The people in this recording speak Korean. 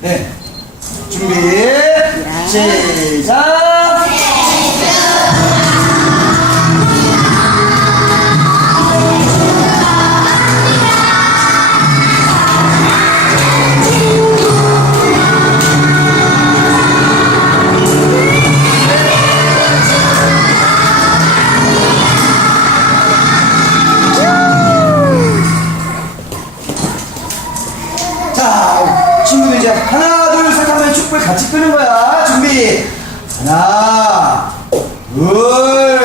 네. 준비. 시작. 이제 하나, 둘, 셋 하면 축구를 같이 끄는 거야. 준비. 하나, 둘,